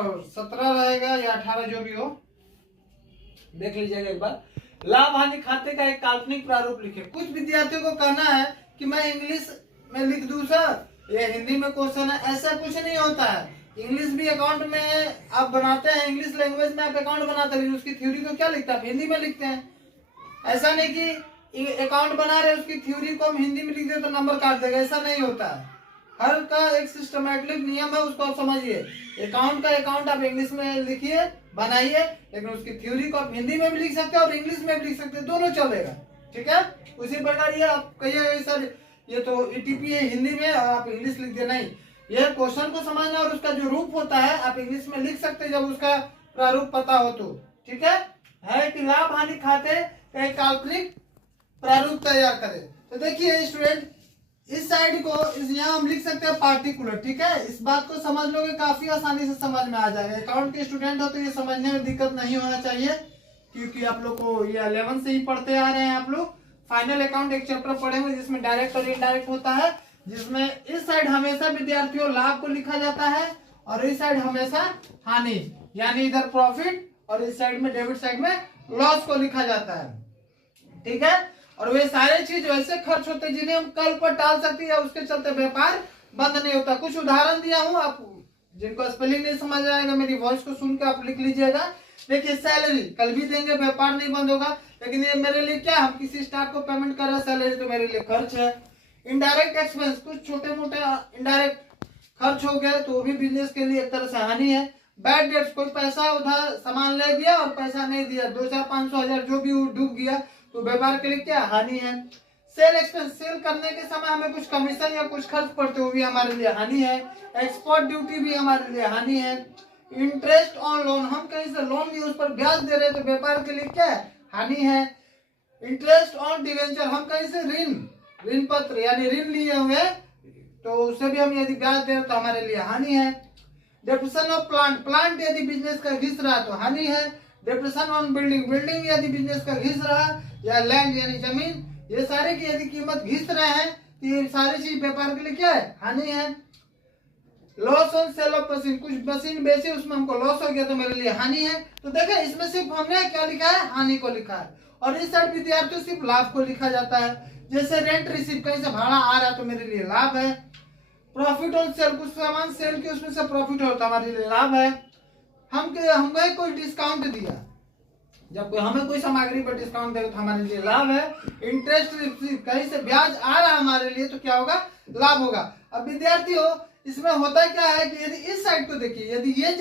और 17 रहेगा या 18 जो भी हो, देख लीजिएगा एक बार। लाभ हानि खाते का एक काल्पनिक प्रारूप लिखे। कुछ विद्यार्थियों को कहना है कि मैं इंग्लिश में लिख दूं सर, ये हिंदी में क्वेश्चन है, ऐसा कुछ नहीं होता है। इंग्लिश भी अकाउंट में आप बनाते हैं, इंग्लिश लैंग्वेज में आप अकाउंट बनाते हैं, उसकी थ्योरी को क्या लिखते हैं आप हिंदी में लिखते हैं। ऐसा नहीं कि अकाउंट बना रहे उसकी थ्योरी को हम हिंदी में लिख दे तो नंबर काट देगा, ऐसा नहीं होता है। हर का एक सिस्टमैटिक नियम है, उसको आप समझिए। अकाउंट का अकाउंट आप इंग्लिश में लिखिए, बनाइए, लेकिन उसकी थ्योरी को आप हिंदी में भी लिख सकते हैं और इंग्लिश में भी लिख सकते हैं, दोनों चलेगा। ठीक है, उसी प्रकार ये आप कहिए सर ये तो ईटीपी है हिंदी में और आप इंग्लिश लिख दिए, नहीं। यह क्वेश्चन को समझना और उसका जो रूप होता है आप इंग्लिश में लिख सकते हैं जब उसका प्रारूप पता हो तो। ठीक है कि लाभ हानि खाते का एक काल्पनिक प्रारूप तैयार करें। तो देखिए स्टूडेंट, इस साइड को यहाँ हम लिख सकते हैं पार्टिकुलर। ठीक है, इस बात को समझ लोगे काफी आसानी से समझ में आ जाएगा। अकाउंट के स्टूडेंट हो तो ये समझने में दिक्कत नहीं होना चाहिए, क्योंकि आप लोग को ये 11 से ही पढ़ते आ रहे हैं। आप लोग फाइनल अकाउंट एक चैप्टर पढ़े हुए जिसमें डायरेक्ट और इनडायरेक्ट होता है, जिसमें इस साइड हमेशा विद्यार्थियों लाभ को लिखा जाता है और इस साइड हमेशा हानि, यानी इधर प्रॉफिट और इस साइड में डेबिट साइड में लॉस को लिखा जाता है। ठीक है, और वे सारे चीज वैसे खर्च होते हैं जिन्हें हम कल पर टाल सकते हैं या उसके चलते व्यापार बंद नहीं होता। कुछ उदाहरण दिया हूं, आप जिनको स्पेलिंग नहीं समझ आएगा मेरी वॉइस को सुन के आप लिख लीजिएगा। देखिए सैलरी कल भी देंगे, व्यापार नहीं बंद होगा, लेकिन ये मेरे लिए क्या, हम किसी स्टाफ को पेमेंट कर रहे हैं, सैलरी तो मेरे लिए खर्च है। इनडायरेक्ट एक्सपेंस, कुछ छोटे मोटे इनडायरेक्ट खर्च हो गए तो वो भी बिजनेस के लिए एक तरह से हानि है। बैड डेट्स, कोई पैसा उधार सामान ले दिया और पैसा नहीं दिया, 2-4-500 जो भी डूब गया तो व्यापार के लिए क्या हानि है। सेल एक्सपेंस, सेल करने के समय हमें कुछ कमीशन या कुछ खर्च पड़ते हो भी हमारे लिए हानि है। एक्सपोर्ट ड्यूटी भी हमारे लिए हानि है। इंटरेस्ट ऑन लोन, हम कहीं से लोन लिए उस पर ब्याज दे रहे तो व्यापार के लिए क्या है, हानि है। इंटरेस्ट ऑन डिवेंचर, हम कहीं से ऋण पत्र यानी ऋण लिए हुए तो उससे भी हम यदि ब्याज दे रहे तो हमारे लिए हानि है। डेप्रिसिएशन ऑफ प्लांट, प्लांट यदि बिजनेस का घिस रहा तो हानि है। डेप्रिसिएशन ऑन बिल्डिंग, बिल्डिंग यदि बिजनेस का घिस रहा या लैंड यानी जमीन, ये सारे की यदि कीमत घिस रहे हैं तो ये सारी चीज व्यापार के लिए क्या है, हानि है। Loss on sale of machine, कुछ मशीन बेची उसमें हमको लॉस हो गया तो मेरे लिए हानि है। तो देखें इसमें सिर्फ हमने क्या लिखा है, हानि को लिखा है, और इस साइड विद्यार्थियों सिर्फ लाभ को लिखा जाता है। जैसे रेंट रिसीव, कहीं से भाड़ा आ रहा है तो मेरे लिए लाभ है। प्रॉफिट ऑन सेल, कुछ सामान सेल के उसमें से प्रॉफिट हो तो हमारे लिए लाभ है। हमें कोई डिस्काउंट दिया, जब हमें कोई सामग्री पर डिस्काउंट देगा तो हमारे लिए लाभ है। इंटरेस्ट रिसीव, कहीं से ब्याज आ रहा है हमारे लिए तो क्या होगा, लाभ होगा। अब विद्यार्थियों इसमें होता क्या है कि यदि इस साइड को देखिए, यदि ये